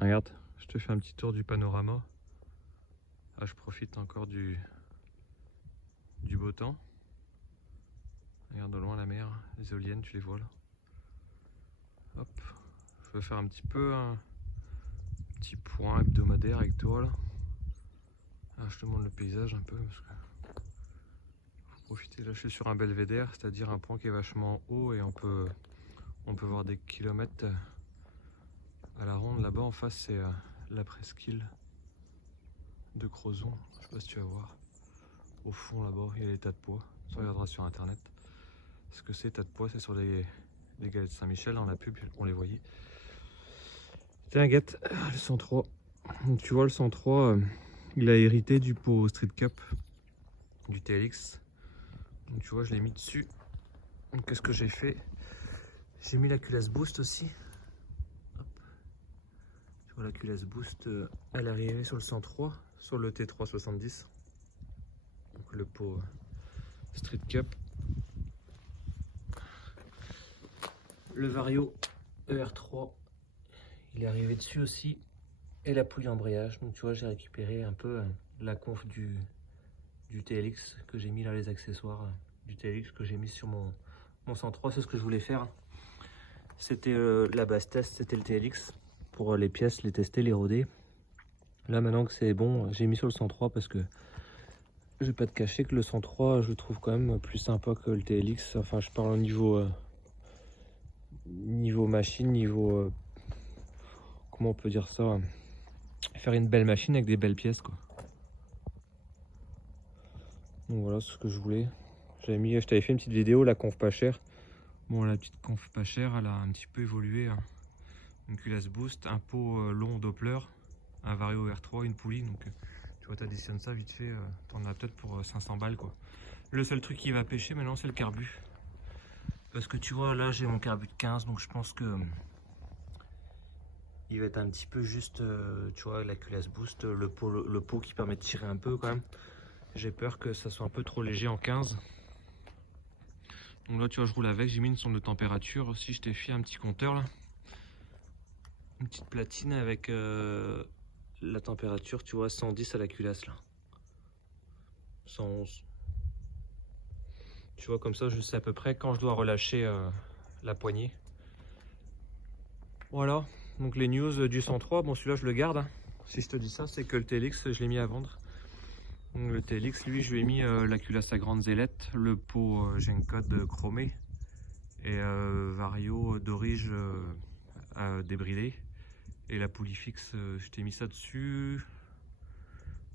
Regarde, je te fais un petit tour du panorama. Ah, je profite encore du beau temps. Regarde au loin la mer, les éoliennes, tu les vois là. Hop, je vais faire un petit peu un petit point hebdomadaire avec toi là. Ah, je te montre le paysage un peu parce que faut profiter. Là, je suis sur un belvédère, c'est-à-dire un point qui est vachement haut et on peut voir des kilomètres à la ronde. Là-bas en face, c'est la presqu'île de Crozon. Je sais pas si tu vas voir. Au fond là-bas, il y a les tas de pois. Tu regarderas sur internet. Ce que c'est, tas de pois, c'est sur les galettes Saint-Michel. Dans la pub, on les voyait. Tiens, Agathe, le 103. Donc, tu vois, le 103, il a hérité du pot Street Cup du TLX. Donc, tu vois, je l'ai mis dessus. Donc, qu'est-ce que j'ai fait? J'ai mis la culasse Boost aussi. Hop. Tu vois, la culasse Boost, elle est arrivée sur le 103, sur le T370. Donc, le pot Street Cup. Le Vario ER3, il est arrivé dessus aussi. Et la poulie embrayage. Donc tu vois, j'ai récupéré un peu la conf du TLX que j'ai mis là, les accessoires du TLX que j'ai mis sur mon 103. C'est ce que je voulais faire. C'était la base test, c'était le TLX. Pour les pièces, les tester, les roder. Là maintenant que c'est bon, j'ai mis sur le 103 parce que je vais pas te cacher que le 103, je le trouve quand même plus sympa que le TLX. Enfin, je parle au niveau machine, niveau comment on peut dire ça, faire une belle machine avec des belles pièces quoi. Donc voilà ce que je voulais. Je t'avais fait une petite vidéo, la conf pas chère. Bon, la petite conf pas chère, elle a un petit peu évolué. Hein. Une culasse Boost, un pot long Doppler, un Vario R3, une poulie. Donc tu vois, t'additionnes ça vite fait, t'en as peut-être pour 500 balles quoi. Le seul truc qui va pêcher maintenant, c'est le carbu. Parce que tu vois, là j'ai mon carbu de 15, donc je pense que il va être un petit peu juste, tu vois, la culasse Boost, le pot qui permet de tirer un peu quand même. J'ai peur que ça soit un peu trop léger en 15. Donc là tu vois, je roule avec, j'ai mis une sonde de température aussi, je t'ai fait un petit compteur là. Une petite platine avec la température, tu vois, 110 à la culasse là. 111. Tu vois, comme ça je sais à peu près quand je dois relâcher la poignée. Voilà, donc les news du 103, bon celui-là je le garde. Hein. Si je te dis ça, c'est que le TLX je l'ai mis à vendre. Donc le TLX, lui, je lui ai mis la culasse à grande zélette, le pot Gencode chromé et Vario d'orige débridé. Et la poulie fixe, je t'ai mis ça dessus.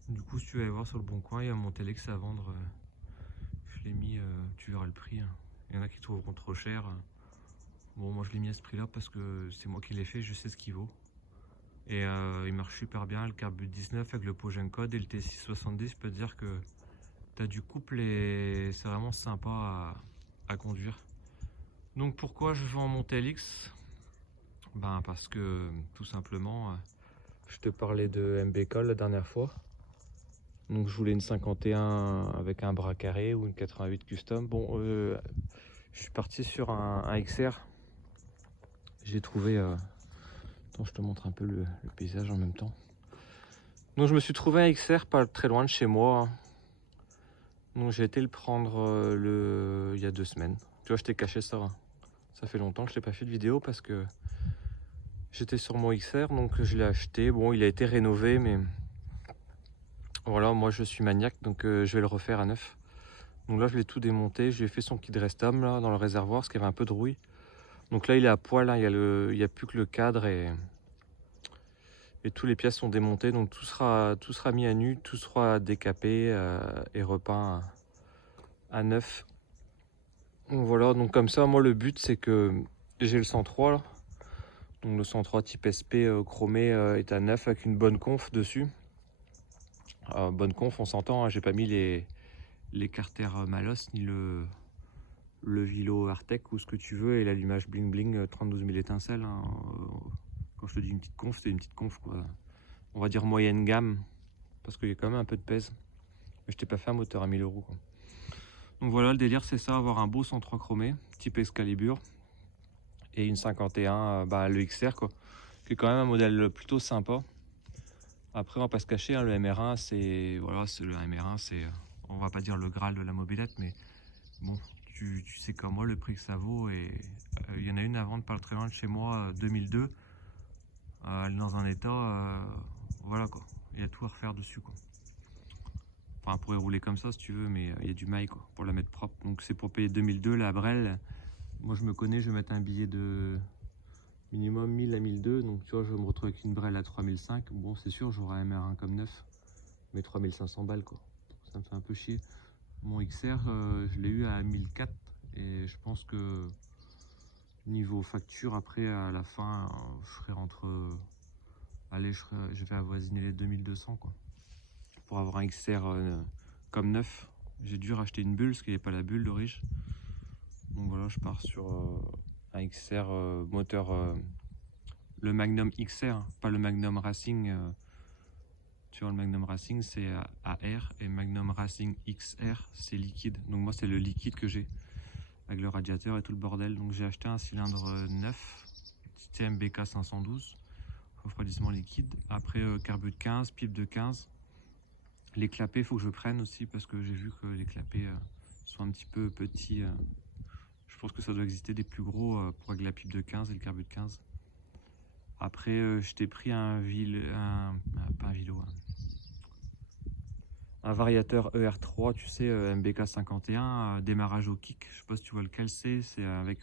Du coup, si tu vas aller voir sur le bon coin, il y a mon TLX à vendre. Je l'ai mis, tu verras le prix. Hein. Il y en a qui trouveront trop cher. Bon, moi je l'ai mis à ce prix-là parce que c'est moi qui l'ai fait, je sais ce qu'il vaut. Et il marche super bien, le Carbu 19 avec le pot Gencode et le T670, je peux te dire que tu as du couple et c'est vraiment sympa à conduire. Donc pourquoi je vends mon TLX? Ben parce que tout simplement, je te parlais de MB Call la dernière fois. Donc je voulais une 51 avec un bras carré ou une 88 custom. Bon, je suis parti sur un XR. J'ai trouvé... Attends, je te montre un peu le paysage en même temps. Donc je me suis trouvé un XR pas très loin de chez moi. Hein. Donc j'ai été le prendre il y a 2 semaines. Tu vois, je t'ai caché ça. Hein. Ça fait longtemps que je n'ai pas fait de vidéo parce que j'étais sur mon XR, donc je l'ai acheté. Bon, il a été rénové, mais voilà, moi je suis maniaque, donc je vais le refaire à neuf. Donc là, je l'ai tout démonté. Je lui ai fait son kit restam là dans le réservoir, parce qu'il y avait un peu de rouille. Donc là, il est à poil. Hein. Il y a plus que le cadre et toutes les pièces sont démontées. Donc tout sera mis à nu, tout sera décapé et repeint à neuf. Donc voilà. Donc comme ça, moi le but c'est que j'ai le 103 là. Donc le 103 type SP chromé est à neuf avec une bonne conf dessus. Bonne conf, on s'entend. Hein. J'ai pas mis les carters Malos ni le Vilo Artec ou ce que tu veux et l'allumage bling bling 32 000 étincelles. Hein. Quand je te dis une petite conf, c'est une petite conf quoi. On va dire moyenne gamme parce qu'il y a quand même un peu de pèse. Mais je t'ai pas fait un moteur à 1000 euros quoi. Donc voilà, le délire c'est ça, avoir un beau 103 chromé, type Excalibur et une 51, le XR quoi. qui est quand même un modèle plutôt sympa. Après, on va pas se cacher, hein, le MR1, c'est voilà, le MR1, c'est, on va pas dire le Graal de la mobilette, mais bon, tu sais comme moi le prix que ça vaut. Et il y en a une à vendre pas très loin de chez moi, 2002. Elle est dans un état, voilà quoi. Il y a tout à refaire dessus quoi. Enfin, on pourrait rouler comme ça si tu veux, mais il y a du maille quoi, pour la mettre propre. Donc c'est pour payer 2002 la Brel. Moi je me connais, je vais mettre un billet de minimum 1000 à 1002. Donc tu vois, je vais me retrouver avec une Brel à 3005. Bon, c'est sûr, j'aurai un MR1 comme neuf, mais 3500 balles quoi. Ça me fait un peu chier. Mon XR, je l'ai eu à 1004 et je pense que niveau facture, après à la fin, je serai entre. Allez, je vais avoisiner les 2200 quoi. Pour avoir un XR comme neuf, j'ai dû racheter une bulle parce qu'il n'y avait pas la bulle d'origine. Donc voilà, je pars sur un XR moteur, le Magnum XR, pas le Magnum Racing. Tu vois, le Magnum Racing c'est AR et Magnum Racing XR c'est liquide. Donc moi c'est le liquide que j'ai avec le radiateur et tout le bordel. Donc j'ai acheté un cylindre neuf, TMBK 512, refroidissement liquide. Après carbu de 15, pipe de 15. Les clapets, il faut que je prenne aussi parce que j'ai vu que les clapets sont un petit peu petits. Je pense que ça doit exister des plus gros pour avec la pipe de 15 et le carbu de 15. Après, je t'ai pris pas un vélo, un variateur ER3, tu sais, MBK 51, démarrage au kick. Je sais pas si tu vois lequel c'est avec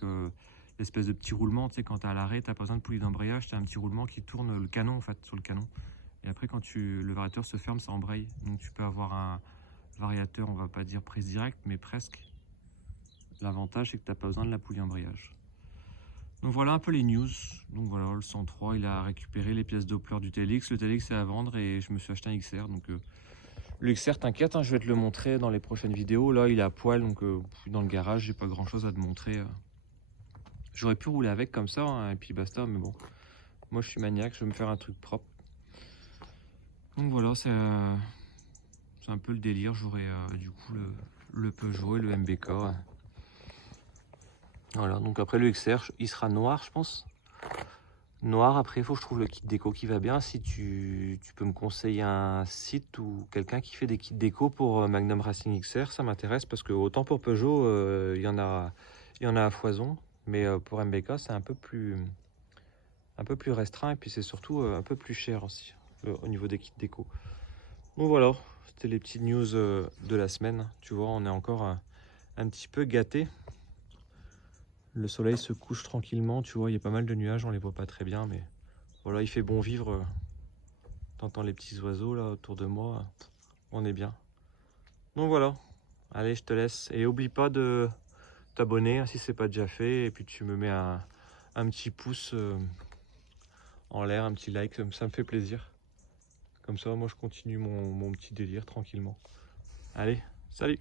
l'espèce de petit roulement. Tu sais, quand tu es à l'arrêt, tu n'as pas besoin de poulie d'embrayage, tu as un petit roulement qui tourne le canon en fait, sur le canon. Et après, quand le variateur se ferme, ça embraye. Donc tu peux avoir un variateur, on va pas dire prise directe, mais presque. L'avantage, c'est que tu n'as pas besoin de la poulie embrayage. Donc voilà un peu les news. Donc voilà, le 103, il a récupéré les pièces Doppler du TLX. Le TLX est à vendre et je me suis acheté un XR. Donc le XR, t'inquiète, hein, je vais te le montrer dans les prochaines vidéos. Là, il est à poil, donc dans le garage, j'ai pas grand chose à te montrer. J'aurais pu rouler avec comme ça, hein, et puis basta, mais bon. Moi, je suis maniaque, je veux me faire un truc propre. Donc voilà, c'est un peu le délire. J'aurai du coup le Peugeot et le MBK. Voilà, donc après le XR, il sera noir, je pense. Noir, après, il faut que je trouve le kit déco qui va bien. Si tu peux me conseiller un site ou quelqu'un qui fait des kits déco pour Magnum Racing XR, ça m'intéresse parce que autant pour Peugeot, il y en a à foison, mais pour MBK, c'est un peu plus restreint et puis c'est surtout un peu plus cher aussi au niveau des kits déco. Donc voilà, c'était les petites news de la semaine. Tu vois, on est encore un petit peu gâté. Le soleil se couche tranquillement, tu vois, il y a pas mal de nuages, on les voit pas très bien, mais voilà, il fait bon vivre. T'entends les petits oiseaux là autour de moi, on est bien. Donc voilà, allez, je te laisse. Et oublie pas de t'abonner hein, si c'est pas déjà fait, et puis tu me mets un petit pouce en l'air, un petit like, ça me fait plaisir. Comme ça, moi je continue mon petit délire tranquillement. Allez, salut!